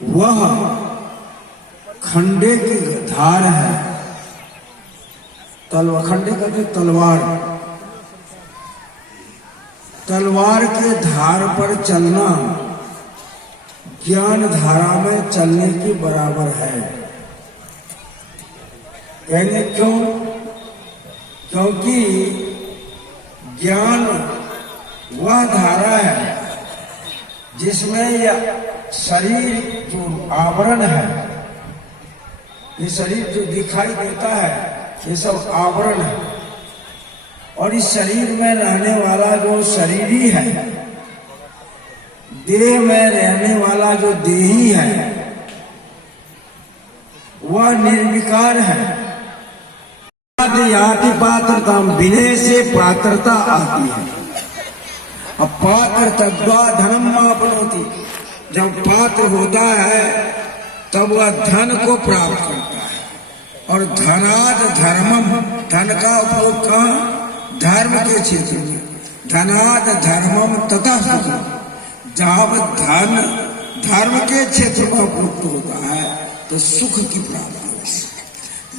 वह खंडे की धार है। खंडे कहते तलवार। तलवार के धार पर चलना ज्ञान धारा में चलने के बराबर है। कहेंगे क्यों? क्योंकि ज्ञान वह धारा है जिसमें यह शरीर जो आवरण है, ये शरीर जो दिखाई देता है, ये सब आवरण है। और इस शरीर में रहने वाला जो शरीरी है, देह में रहने वाला जो देही है, वह निर्विकार है। याति पात्रता, विनय से पात्रता आती है। अब पात्र तद्वा धनम आपनोति, जब पात्र होता है तब वह धन को प्राप्त करता है। और धनाद धर्मम, धन का उपयोग कहाँ? धर्म के क्षेत्र में। धनाद धर्मम तथा सुखम, जब धन धर्म के क्षेत्र में उपयुक्त होता है तो सुख की प्राप्ति होती है।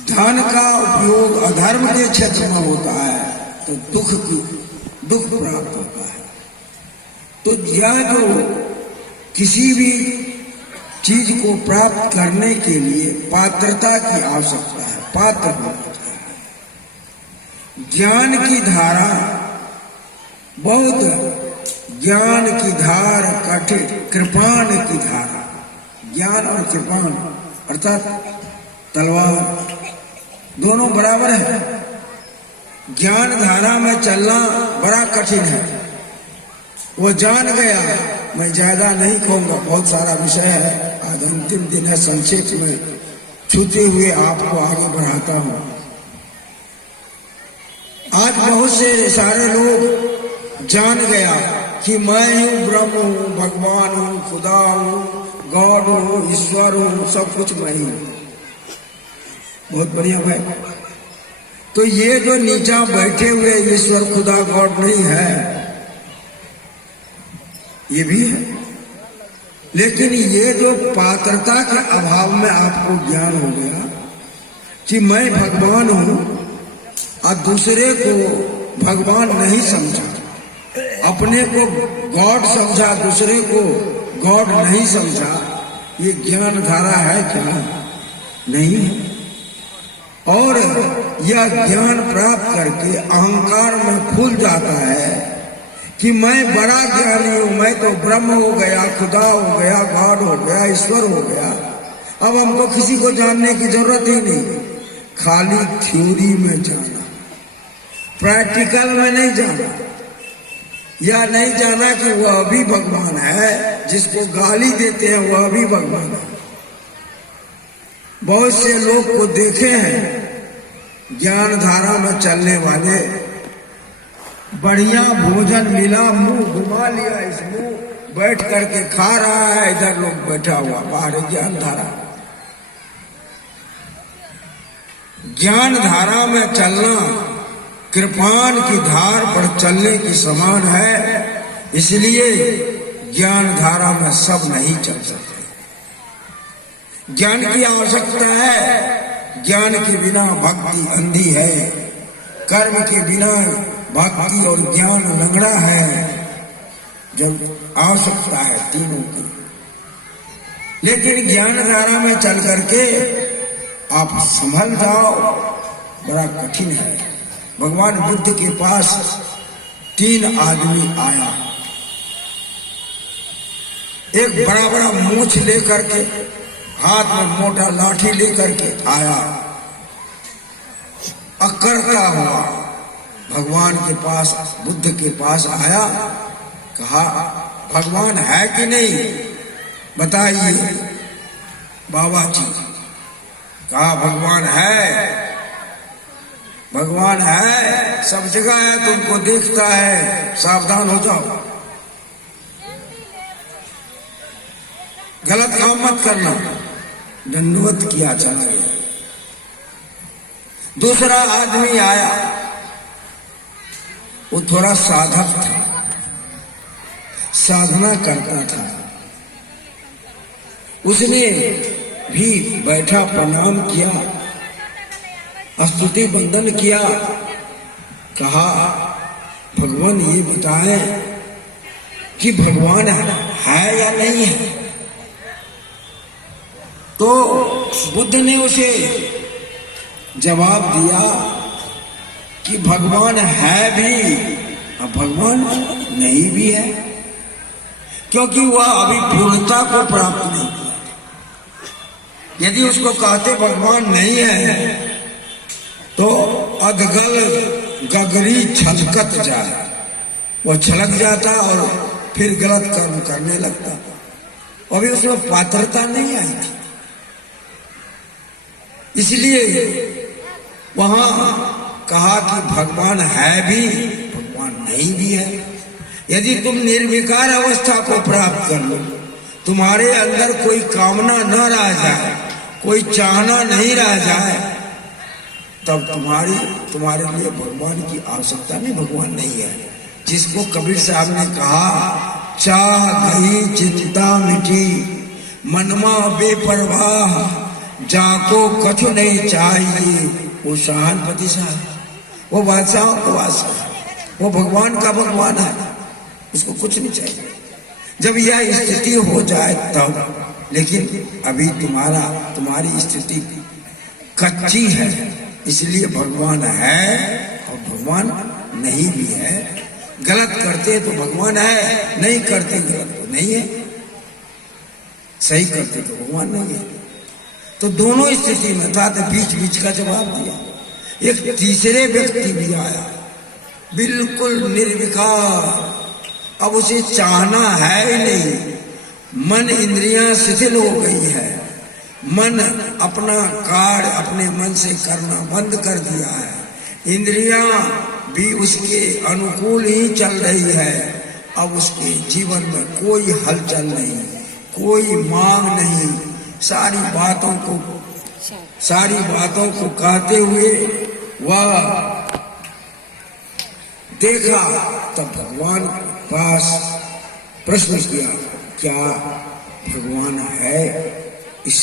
धन का उपयोग अधर्म के क्षेत्र में होता है तो दुख प्राप्त होता है। तो यह जो किसी भी चीज को प्राप्त करने के लिए पात्रता की आवश्यकता है, पात्र होना चाहिए। ज्ञान की धारा बहुत, ज्ञान की धार कठिन, कृपाण की धारा। ज्ञान और कृपाण अर्थात तलवार दोनों बराबर है। ज्ञान धारा में चलना बड़ा कठिन है। वो जान गया, मैं ज्यादा नहीं कहूंगा, बहुत सारा विषय है, आज अंतिम दिन है, संक्षेप में छूते हुए आपको आगे बढ़ाता हूं। आज बहुत से सारे लोग जान गया कि मैं हूं, ब्रह्म हूं, भगवान हूं, खुदा हूं, गॉड हूं, ईश्वर हूं, सब कुछ मैं ही हूं। बहुत बढ़िया भाई। तो ये जो नीचा बैठे हुए ईश्वर खुदा गॉड नहीं है, ये भी है, लेकिन ये जो पात्रता के अभाव में आपको ज्ञान हो गया कि मैं भगवान हूं और दूसरे को भगवान नहीं समझा, अपने को गॉड समझा, दूसरे को गॉड नहीं समझा, ये ज्ञान धारा है क्या? नहीं है। और यह ज्ञान प्राप्त करके अहंकार में फूल जाता है कि मैं बड़ा ज्ञानी हूं, मैं तो ब्रह्म हो गया, खुदा हो गया, गॉड हो गया, ईश्वर हो गया, अब हमको किसी को जानने की जरूरत ही नहीं। खाली थ्योरी में जाना, प्रैक्टिकल में नहीं जाना, या नहीं जाना कि वह भी भगवान है, जिसको गाली देते हैं वह भी भगवान है। बहुत से लोग को देखे हैं ज्ञान धारा में चलने वाले, बढ़िया भोजन मिला, मुंह घुमा लिया, इस मुंह बैठ करके खा रहा है, इधर लोग बैठा हुआ बाहर। ज्ञान धारा, ज्ञान धारा में चलना कृपाण की धार पर चलने की समान है। इसलिए ज्ञान धारा में सब नहीं चल सकते। ज्ञान की आवश्यकता है, ज्ञान के बिना भक्ति अंधी है, कर्म के बिना भक्ति और ज्ञान लंगड़ा है। जब आवश्यकता है तीनों की, लेकिन ज्ञान धारा में चल करके आप संभल जाओ, बड़ा कठिन है। भगवान बुद्ध के पास 3 आदमी आया, एक बड़ा बड़ा मूछ लेकर के, हाथ में मोटा लाठी लेकर के आया, अकड़ता हुआ भगवान के पास, बुद्ध के पास आया। कहा भगवान है कि नहीं बताइए बाबा जी। कहा भगवान है, भगवान है, सब जगह है, तुमको देखता है, सावधान हो जाओ, गलत काम मत करना। दंडवत किया, चला गया। दूसरा आदमी आया, वो थोड़ा साधक था, साधना करता था, उसने भी बैठा प्रणाम किया, स्तुति वंदन किया, कहा भगवान ये बताएं कि भगवान है या नहीं है। तो बुद्ध ने उसे जवाब दिया कि भगवान है भी और भगवान नहीं भी है, क्योंकि वह अभी पूर्णता को प्राप्त नहीं किया। यदि उसको कहते भगवान नहीं है तो अधगल गगरी छलकत जाए, वो छलक जाता और फिर गलत कर्म करने लगता। अभी उसमें पात्रता नहीं आई थी, इसलिए वहां कहा कि भगवान है भी भगवान नहीं भी है। यदि तुम निर्विकार अवस्था को प्राप्त कर लो, तुम्हारे अंदर कोई कामना न रह जाए, कोई चाहना नहीं रह जाए, तब तुम्हारे लिए भगवान की आवश्यकता नहीं, भगवान नहीं है। जिसको कबीर साहब ने कहा चाह गई चिंता मिटी, मनमा बेपरवाह, जाको कछु नहीं चाहिए, वो सहानुभूति साहब, वो बादशाहों का बादशाह है, वो भगवान का भगवान है, उसको कुछ नहीं चाहिए। जब यह स्थिति हो जाए तब, लेकिन अभी तुम्हारी स्थिति कच्ची है, इसलिए भगवान है और भगवान नहीं भी है। गलत करते तो भगवान है, नहीं करते गलत तो नहीं है, सही करते तो भगवान नहीं है। तो दोनों स्थिति में था, तो बीच बीच का जवाब दिया। एक तीसरे व्यक्ति भी आया, बिल्कुल निर्विकार, अब उसे चाहना है ही नहीं, मन इंद्रियां शिथिल हो गई है, मन अपना कार्य अपने मन से करना बंद कर दिया है, इंद्रियां भी उसके अनुकूल ही चल रही है। अब उसके जीवन में कोई हलचल नहीं, कोई मांग नहीं, सारी बातों को कहते हुए वह देखा, तब भगवान पास प्रश्न किया क्या भगवान है? इस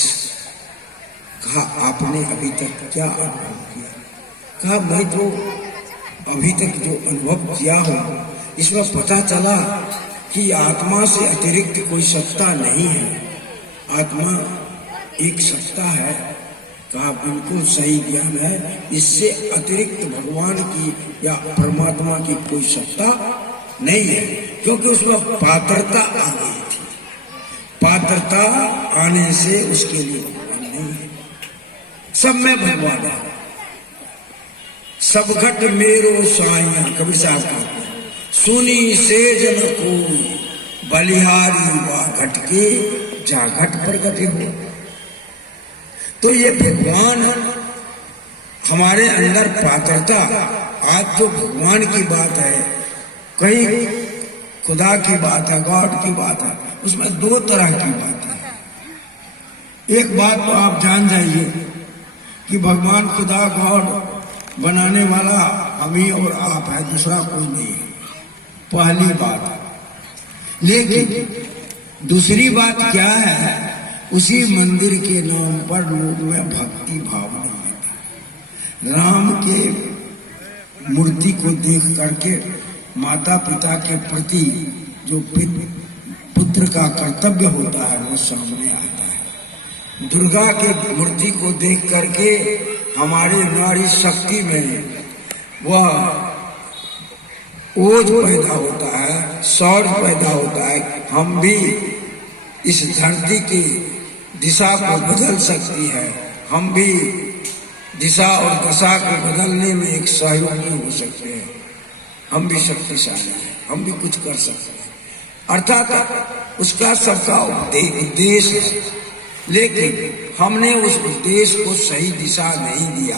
कहा आपने अभी तक क्या अनुभव किया? कहा मैं तो अभी तक जो अनुभव किया हूं, इसमें पता चला कि आत्मा से अतिरिक्त कोई सत्ता नहीं है, आत्मा एक सत्ता है। कहा बिल्कुल सही ज्ञान है, इससे अतिरिक्त भगवान की या परमात्मा की कोई सत्ता नहीं है, क्योंकि उसमें पात्रता आ गई थी। पात्रता आने से उसके लिए भगवान नहीं है। सब में भगवान है। सब घट मेरो साइया, कबीर साहब कहते हैं, सुनी से जन कोई, बलिहारी वा घट के जा घट प्रगटे हो। तो ये भगवान हमारे अंदर पात्रता, आज तो भगवान की बात है, कहीं खुदा की बात है, गॉड की बात है, उसमें दो तरह की बात है। एक बात तो आप जान जाइए कि भगवान खुदा गॉड बनाने वाला हम ही और आप है, दूसरा कोई नहीं है, पहली बात। लेकिन दूसरी बात क्या है, उसी मंदिर के नाम पर लोग में भक्ति भाव नहीं है। राम के मूर्ति को देख करके माता पिता के प्रति जो पुत्र का कर्तव्य होता है वो सामने आता है। दुर्गा के मूर्ति को देख करके हमारे नारी शक्ति में वह ओज पैदा होता है, शौर्य पैदा होता है। हम भी इस धरती की दिशा को बदल सकती है, हम भी दिशा और दशा को बदलने में एक सहयोगी हो सकते हैं, हम भी शक्तिशाली हैं, हम भी कुछ कर सकते हैं। अर्थात उसका सबका उद्देश्य है, लेकिन हमने उस उद्देश्य को सही दिशा नहीं दिया।